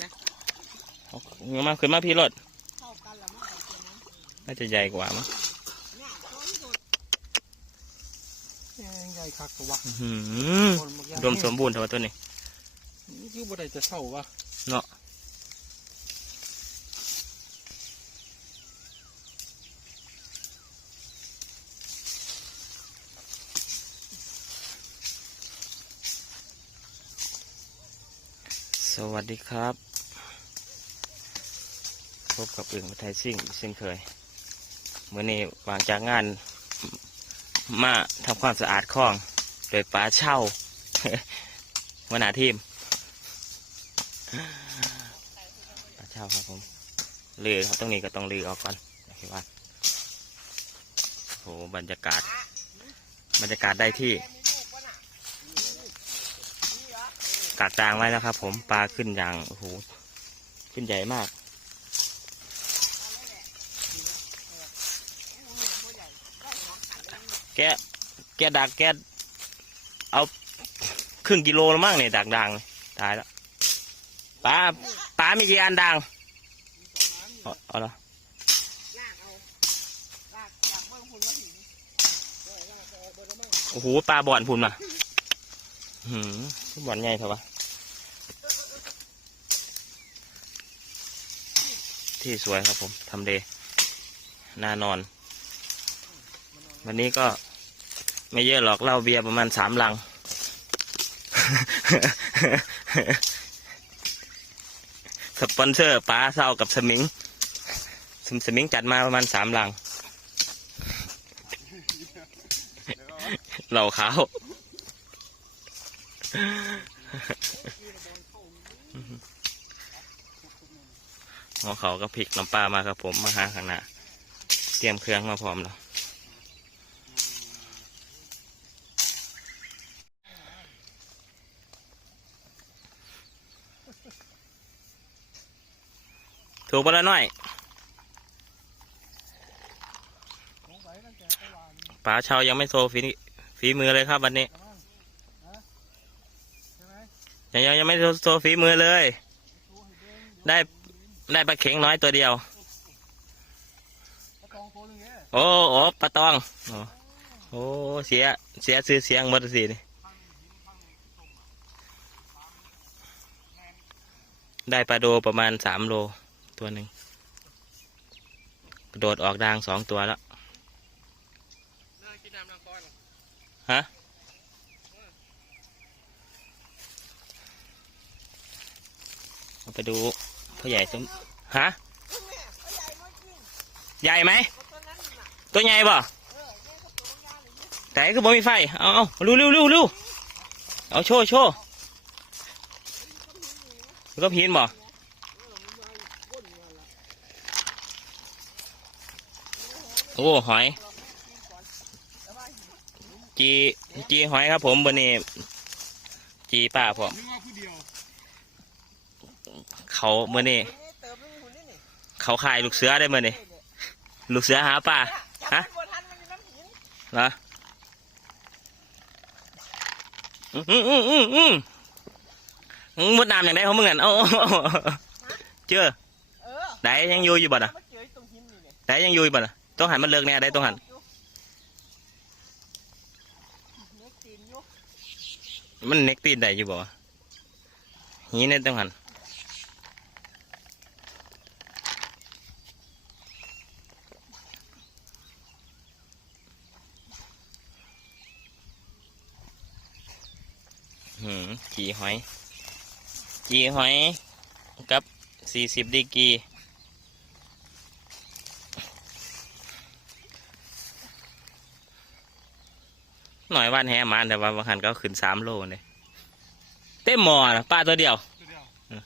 ได้เอาขึ้นมาขึ้นมาพี่รถเข้ากันละมั้งไอ้ตัวนั้นน่าจะใหญ่กว่ามั้งเนี่ยตัวที่สุดแง่ใหญ่คักตัววะอื้อหือคนบักอย่างรวมสมบูรณ์ทั้งตัวนี้นี่คือบ่ได้จะเศร้าวะเนาะสวัสดีครับ พบกับอึ่งไทยซิ่งเช่นเคยเมื่อนี้วางจากงานมาทำความสะอาดคลอง โดยป้าเช่าหัวหนาทีมป้าเช่าครับผมลือครับตรงนี้ก็ต้องลือออกก่อนนะครับว่าโหบรรยากาศ บรรยากาศได้ที่กาดจางไว้แล้วครับ ผมปลาขึ้นอย่างโอ้โหขึ้นใหญ่มาก แกแกดักแกเอาครึ่งกิโลแล้วมั้งเนี่ยดักดังตายแล้วปลาปลามีกี่อันดังเอาละโอ้โหปลาบ่อนพุ่นมาหืมบ่อนใหญ่เถอะวะที่สวยครับผมทำเลน่านอน วันนี้ก็ ไม่เยอะหรอกเหล้าเบียร์ประมาณสามลัง สปอนเซอร์ป้าเศร้ากับสมิง สมสมิงจัดมาประมาณสามลัง เหล่าขาวหัวเขาก็พริกน้ำปลามาครับผมมาหาข้างหน้าเตรียมเครื่องมาพร้อมแล้ว ถูกปะละน้อยป๋าชาวยังไม่โซฝีฝีมือเลยครับวันนี้ยังยังยังไม่โซฝีมือเลย ได้ได้ปลาเข็งน้อยตัวเดียวโอ้โอ้ปลาตองโอ้เสียเสียซื้อเสียงหมดสินี่ได้ปลาโดประมาณสามโล ตัวหนึ่งกระโดดออกดางสองตัวแล้วน่ากินน้ำนางก้อนฮะเอาไปดูพ่อใหญ่สมฮะซึ่งเนี่ยเขาใหญ่มากจริงใหญ่ไหมตัวนั้นน่ะตัวใหญ่ป่ะเออเนี่ยเขาตัวมันยาวเลยเนี่ยแต่คือบ่มีไฟ เอาเอาเร็วเร็วเร็วเร็วเอาโชว์โชว์มันก็พีนบ่ โอ้หอย จีจีหอยครับผมบนนี้จีป้าผมนึกว่าผู้เดียวเขาเมื่อนี้ตัวนี้เติมไม่มีหุ่นนี่นี่เขาขายลูกเสือได้เมื่อนี้ลูกเสือหาป่าจับฮะมันบนทันมันมีน้ำหินเหรออืมอืมอืมอืมอืมอืมมดน้ำอย่างไรของมึงอะเอาเอาเอาเจอเออได้ยังอยู่อยู่บ่น่ะมาเจอตรงหินนี่เนี่ยได้ยังอยู่อยู่บ่น่ะ ต้องหันมันเลิกแน่ได้ต้องหันมันเน็กตีนได้อยู่บ่วะหีเนี่ยต้องหันหืมจีหอย จีหอย กับสี่สิบดีกี หน่อยวันแหมานแต่ว่าบางคันก็ขึ้นสามโลเลยเต็มหมอนะปลาตัวเดียวเดียวเออ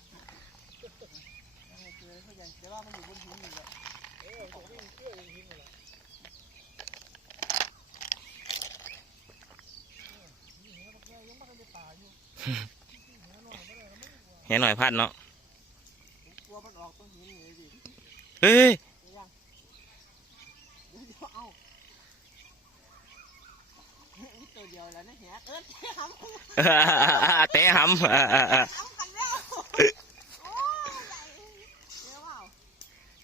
เจอเขาใหญ่แต่ว่ามันอยู่บนหินนี่แหละเออผมวิ่งเชื่อลงหินนี่แหละเห็นหน่อยพัดเนาะเลยดิเฮ้ย เตะหำเตะหำ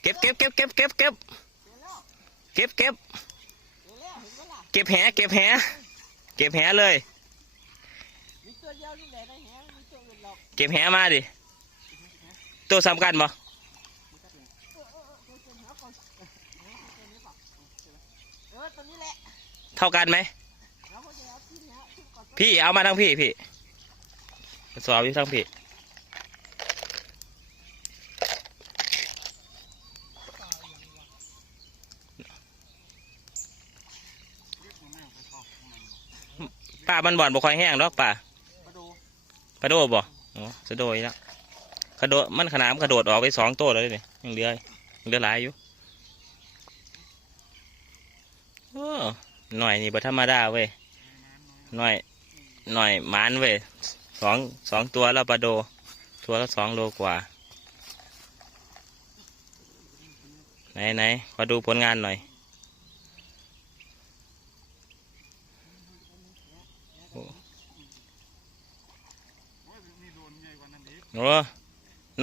เก็บเก็บเก็บเก็บเก็บเก็บเก็บเก็บเก็บแหเก็บแหเก็บแหเลยเก็บแหมาดิตัวสำคัญบ่เท่ากันไหม พี่เอามาทั้งพี่พี่สอบอยู่ทั้งพี่ป่ามันบ่อนบ่ค่อยแห้งดอกป่ามาดูกระโดดบ่อ๋อสะโดยแล้วกระโดดมันขนาดมันกระโดดออกไปสองตัวแล้วนี่ยังเหลือยังเหลือหลายอยู่โอ้หน่อยนี่บ่ธรรมดาเว้ยหน่อย หน่อยหมานเว้ยสองสองตัวล้วปาโด ตัวละสองโลกว่า ไหนไหนขอดูผลงานหน่อย โอ้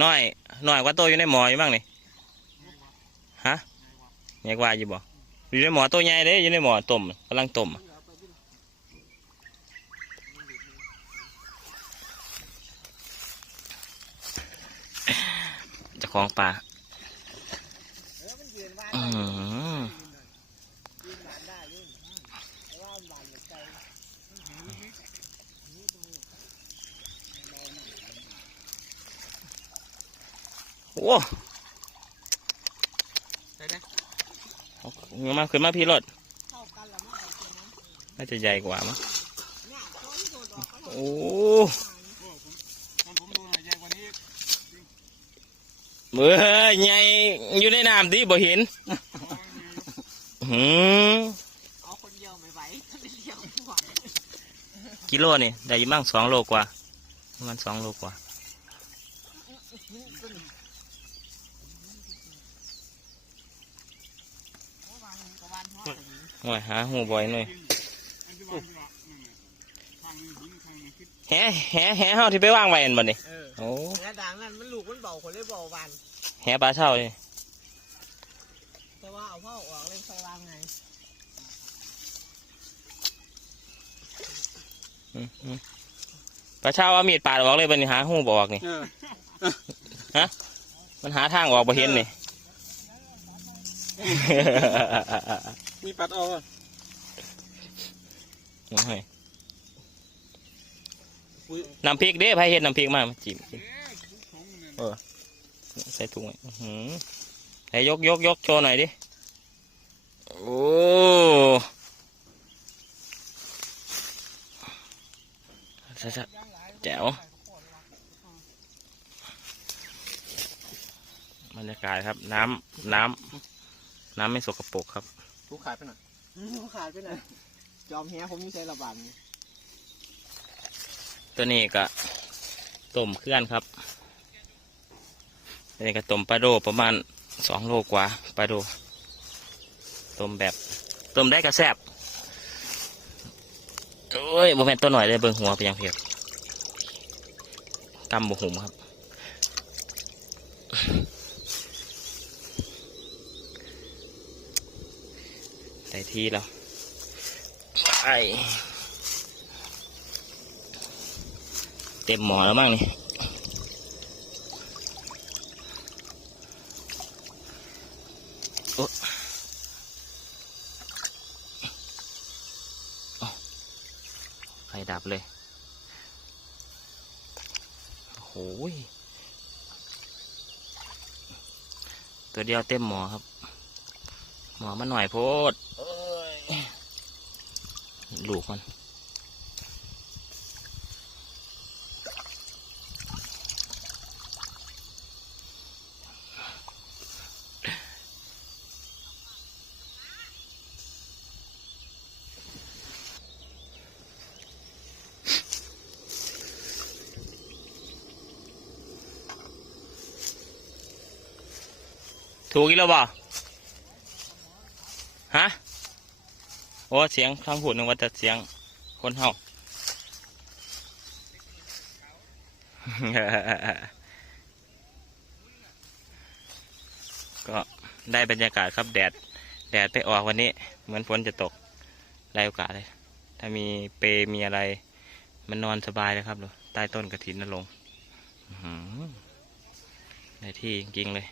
น้อยน้อยกว่าตัวอยู่ในหมออยู่บ้างนี่ฮะใหญ่กว่าอยู่บ่อยู่ในหมอตัวใหญ่เด้อยู่ในหมอต้มกำลังต้มเจะของปลา เออมันยืนบ้าน อืม ยืนบ้านได้ยืนแต่ว่าบ้านอยู่ไกลโอ้ใช่ไหมเอาขึ้นมาขึ้นมาพี่รถเข้ากันแล้วมันใส่ตัวนั้นน่าจะใหญ่กว่ามั้งโดดออกเขา โอ้ มันผมดูหน่อยใหญ่กว่านี้ เบื่อใหญ่อยู่ในน้ำดิบ่เห็นหืมเอาคนเดียวไม่ไหวต้องไปเลี้ยงพวกกิโลนี่ได้ยี่มั่งสองโลกว่าประมันสองโลกว่ากับวันทอยหาหูบ่อยหน่อยแหแหแหเฮาที่ไปว่างไว้อันบ่นี่เออโอ้างนั้นมันลูกมันเบาคนเลยเบาวันแหปลาเช่าเลยแต่ว่าเอาพ่อออกเลยไฟวางไงอืมอืมปลาเช่าเอามีดปาดออกเลยบ่นี่หาหูบ่ออกนี่ เออมันหาทางออกบ่เห็นนี่ มีปัดเอาอะโอ้ยน้ำพริกเด้ไผเฮ็ดน้ำพริกมามาจิ้มกิน เออ ใส่ถุงไว้อื้อหือให้ยกยกยกโชว์หน่อยดิ โอ้ซะซะแจ๋วบรรยากาศครับ น้ำน้ำน้ำไม่สกปรกครับทุกขายไปหน่อยเขาขาดไปไหนจอมแฮผมมีใช้ระบาดตัวนี้ก็ต้มเคลื่อนครับ ตัวนี้ก็ต้มปลาโดประมาณสองโลกว่าปลาโดต้มแบบต้มได้กระแซบโอ้ยบ่แม่นตัวหน่อยเลยเบิ่งหัวไปยังเพียบกำบุหุมครับได้ทีแล้วไปเต็มหมอแล้วบ้งนี่โอ๊ะอ้าว ไฟดับเลยโอ้โหยตัวเดียวเต็มหมอครับ หมอมันหน่อยโพดลูกมัน ถูกอีกแล้วบ่ฮะโอ้เสียงทางหูนึกว่าจะเสียงคนเห่าก็ได้บรรยากาศครับแดด แดดไปออกวันนี้ เหมือนฝนจะตกได้โอกาสเลย ถ้ามีเปมีอะไร มันนอนสบายเลยครับดูใต้ต้นกระถินนรงค์อื้อหือได้ที่จริงเลย